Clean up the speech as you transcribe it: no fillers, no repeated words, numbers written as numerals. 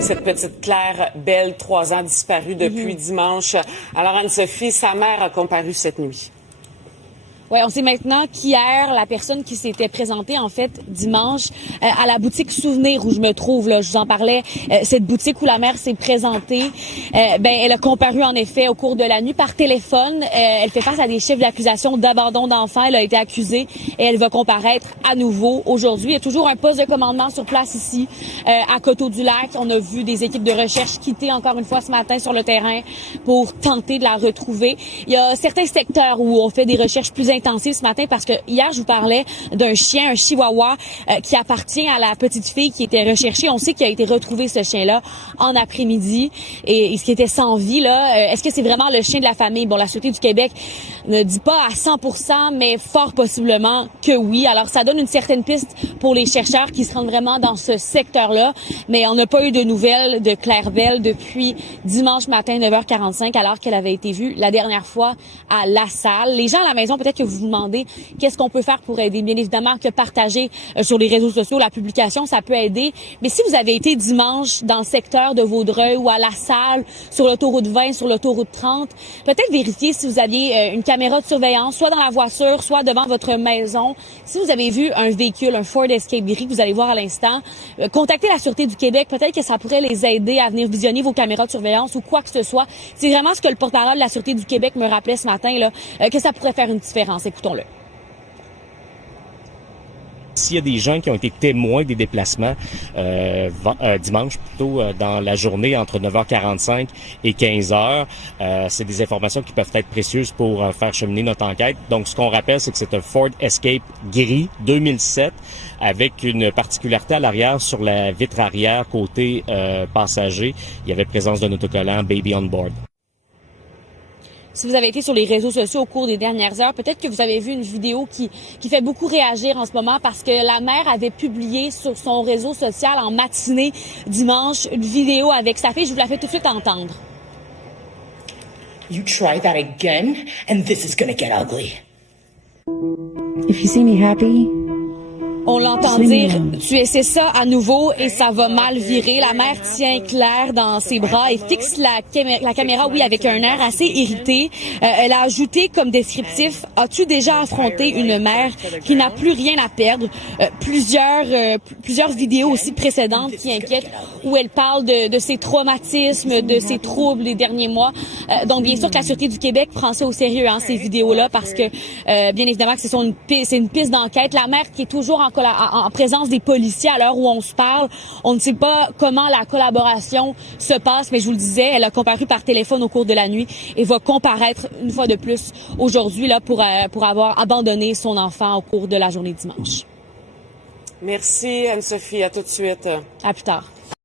Cette petite Claire Belle, 3 ans, disparue depuis dimanche. Alors, Anne-Sophie, sa mère a comparu cette nuit. Oui, on sait maintenant qu'hier, la personne qui s'était présentée, en fait, dimanche, à la boutique Souvenir où je me trouve, là, je vous en parlais, cette boutique où la mère s'est présentée, elle a comparu, en effet, au cours de la nuit par téléphone. Elle fait face à des chefs d'accusation d'abandon d'enfants. Elle a été accusée et elle va comparaître à nouveau aujourd'hui. Il y a toujours un poste de commandement sur place ici, à Coteau-du-Lac. On a vu des équipes de recherche quitter encore une fois ce matin sur le terrain pour tenter de la retrouver. Il y a certains secteurs où on fait des recherches plus intensive ce matin parce que hier, je vous parlais d'un chien, un chihuahua, qui appartient à la petite fille qui était recherchée. On sait qu'il a été retrouvé, ce chien-là, en après-midi et ce qui était sans vie, là. Est-ce que c'est vraiment le chien de la famille? Bon, la Sûreté du Québec ne dit pas à 100%, mais fort possiblement que oui. Alors, ça donne une certaine piste pour les chercheurs qui se rendent vraiment dans ce secteur-là. Mais on n'a pas eu de nouvelles de Claire Belle depuis dimanche matin, 9h45, alors qu'elle avait été vue la dernière fois à La Salle. Les gens à la maison, peut-être que vous vous demandez qu'est-ce qu'on peut faire pour aider. Bien évidemment que partager sur les réseaux sociaux la publication, ça peut aider. Mais si vous avez été dimanche dans le secteur de Vaudreuil ou à La Salle, sur l'autoroute 20, sur l'autoroute 30, peut-être vérifier si vous aviez une caméra de surveillance, soit dans la voiture, soit devant votre maison. Si vous avez vu un véhicule, un Ford Escape gris que vous allez voir à l'instant, contactez la Sûreté du Québec. Peut-être que ça pourrait les aider à venir visionner vos caméras de surveillance ou quoi que ce soit. C'est vraiment ce que le porte-parole de la Sûreté du Québec me rappelait ce matin, là, que ça pourrait faire une différence. Écoutons-le. S'il y a des gens qui ont été témoins des déplacements dimanche, plutôt dans la journée entre 9h45 et 15h, c'est des informations qui peuvent être précieuses pour faire cheminer notre enquête. Donc, ce qu'on rappelle, c'est que c'est un Ford Escape gris 2007 avec une particularité à l'arrière sur la vitre arrière côté passager. Il y avait présence d'un autocollant Baby on Board. Si vous avez été sur les réseaux sociaux au cours des dernières heures, peut-être que vous avez vu une vidéo qui fait beaucoup réagir en ce moment parce que la mère avait publié sur son réseau social en matinée dimanche une vidéo avec sa fille. Je vous la fais tout de suite entendre. You try that again and this is gonna get ugly. If you see me happy, on l'entend dire, tu essaies ça à nouveau et ça va mal virer. La mère tient Claire dans ses bras et fixe la caméra, oui, avec un air assez irrité. Elle a ajouté comme descriptif, as-tu déjà affronté une mère qui n'a plus rien à perdre? Plusieurs vidéos aussi précédentes qui inquiètent où elle parle de ses traumatismes, de ses troubles les derniers mois. Donc, bien sûr que la Sûreté du Québec prend ça au sérieux, hein, ces vidéos-là, parce que, bien évidemment, que c'est une piste d'enquête. La mère qui est toujours en présence des policiers à l'heure où on se parle. On ne sait pas comment la collaboration se passe, mais je vous le disais, elle a comparu par téléphone au cours de la nuit et va comparaître une fois de plus aujourd'hui là pour avoir abandonné son enfant au cours de la journée de dimanche. Merci Anne-Sophie, à tout de suite. À plus tard.